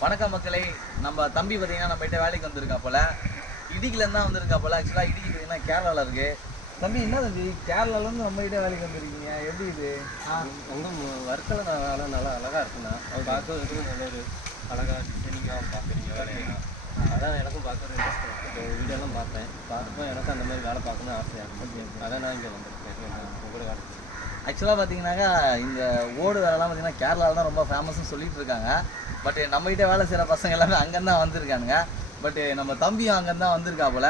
வணக்கம் மக்களே. நம்ம தம்பி பார்த்தீங்கன்னா நம்ம கிட்ட வேலைக்கு வந்திருக்கா போல, இடிக்கிலேருந்து தான் வந்திருக்கா போல. ஆக்சுவலாக இடிக்கு பார்த்தீங்கன்னா கேரளாவில் இருக்கு. தம்பி என்ன தம்பி கேரளாலேருந்து நம்ம கிட்ட வேலைக்கு வந்திருக்கீங்க, எப்படி இது? உங்கள் ஒர்க்கில் வேலை நல்லா அழகாக இருக்குண்ணா. அது பார்க்கறதுக்கு நல்ல ஒரு அழகாக டிசைனிங்காக பார்க்குறீங்க வேலையாக. அதான் எனக்கும் பார்க்குற இன்ட்ரெஸ்ட் இருக்குது. வீடியோலாம் பார்த்தப்போ எனக்கு அந்த மாதிரி வேலை பார்க்கணும்னு ஆசையாக இருக்குது. அதான் நான் இங்கே வந்திருக்கேன் உங்களோட வேலை. ஆக்சுவலாக பார்த்தீங்கன்னாக்கா இந்த ஓடு வேலைலாம் பார்த்தீங்கன்னா கேரளாவில் தான் ரொம்ப ஃபேமஸ்ன்னு சொல்லிட்டு இருக்காங்க. பட் நம்மகிட்ட வேலை செய்கிற பசங்க எல்லாமே அங்கேருந்து தான் வந்திருக்கானுங்க. பட் நம்ம தம்பியும் அங்கேருந்து தான் வந்திருக்கா போல.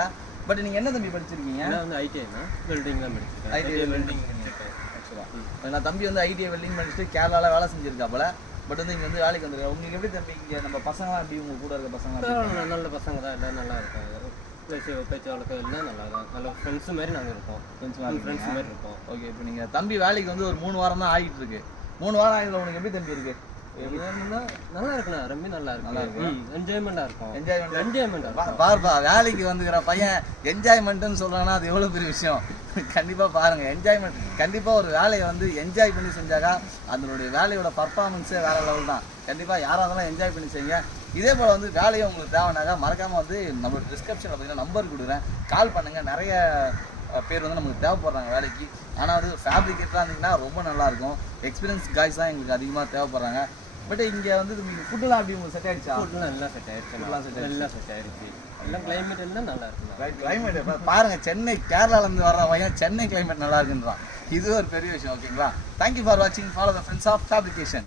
பட் நீங்கள் என்ன தம்பி படிச்சிருக்கீங்க? நான் வந்து ஐடிஐனா வெல்டிங் தான் படிச்சிருக்கேன். ஐடிஐ வெல்டிங் பண்ணியிருக்கேன். ஆக்சுவலாக நான் தம்பி வந்து ஐடிஐ வெல்டிங் பண்ணிட்டு கேரளாவில் வேலை செஞ்சுருக்கா போல. பட் வந்து இங்கே வந்து வேலைக்கு வந்துருக்கா. உங்களுக்கு எப்படி தம்பி இங்கே நம்ம பசங்களாம் எப்படி உங்கள் கூட இருக்க பசங்க? நல்ல பசங்க தான், எல்லாம் நல்லா இருக்காங்க. பேச்சு வழக்கம் எல்லாம் நல்லா தான். நல்ல ஃப்ரெண்ட்ஸு மாதிரி நாங்கள் இருக்கோம். ஃப்ரெண்ட்ஸ் மாதிரி இருக்கோம். ஓகே. இப்போ நீங்கள் தம்பி வேலைக்கு வந்து ஒரு 3 வாரம் தான் ஆகிட்டு இருக்கு. 3 வாரம் ஆகிடுது. உங்களுக்கு எப்படி தம்பி இருக்குது? நல்லா இருக்குண்ணா. ரொம்ப நல்லா இருக்கு. என்ஜாய்மெண்ட்டாக இருக்கும். என்ஜாய்மெண்ட் பாருப்பா, வேலைக்கு வந்துக்கிற பையன் என்ஜாய்மெண்ட்டுன்னு சொல்கிறாங்கன்னா அது எவ்வளோ பெரிய விஷயம். கண்டிப்பாக பாருங்கள், என்ஜாய்மெண்ட் கண்டிப்பாக ஒரு வேலையை வந்து என்ஜாய் பண்ணி செஞ்சாக்கா அதனுடைய வேலையோட பர்ஃபார்மன்ஸே வேறு லெவல் தான். கண்டிப்பாக யாராக இருந்தாலும் என்ஜாய் பண்ணி செய்யுங்க. இதே போல் வந்து வேலையை உங்களுக்கு தேவைனாக்கா மறக்காமல் வந்து நம்மளோட டிஸ்கிரிப்ஷனில் பார்த்தீங்கன்னா நம்பர் கொடுக்குறேன், கால் பண்ணுங்கள். நிறைய பேர் வந்து நமக்கு தேவைப்படுறாங்க வேலைக்கு. ஆனால் வந்து ஃபேப்ரிகேட்டராக இருந்தீங்கன்னா ரொம்ப நல்லாயிருக்கும். எக்ஸ்பீரியன்ஸ் காய்ஸ் தான் எங்களுக்கு அதிகமாக தேவைப்படுறாங்க. பட் இங்கே வந்து ஃபுட்டெல்லாம் அப்படி உங்களுக்கு செட் ஆகிடுச்சா? ஃபுட்டெல்லாம் எல்லாம் செட் ஆகிடுச்சு. எல்லாம் செட் ஆகிடுச்சு. எல்லாம் கிளைமேட் எல்லாம் நல்லா இருக்குண்ணா. கிளைமேட் பாருங்கள், சென்னை கேரளாலேருந்து வர்ற பையன் சென்னை கிளைமேட் நல்லா இருக்குன்றான். இது ஒரு பெரிய விஷயம். ஓகேங்களா? தேங்க்யூ ஃபார் வாட்சிங். Follow the friends of fabrication.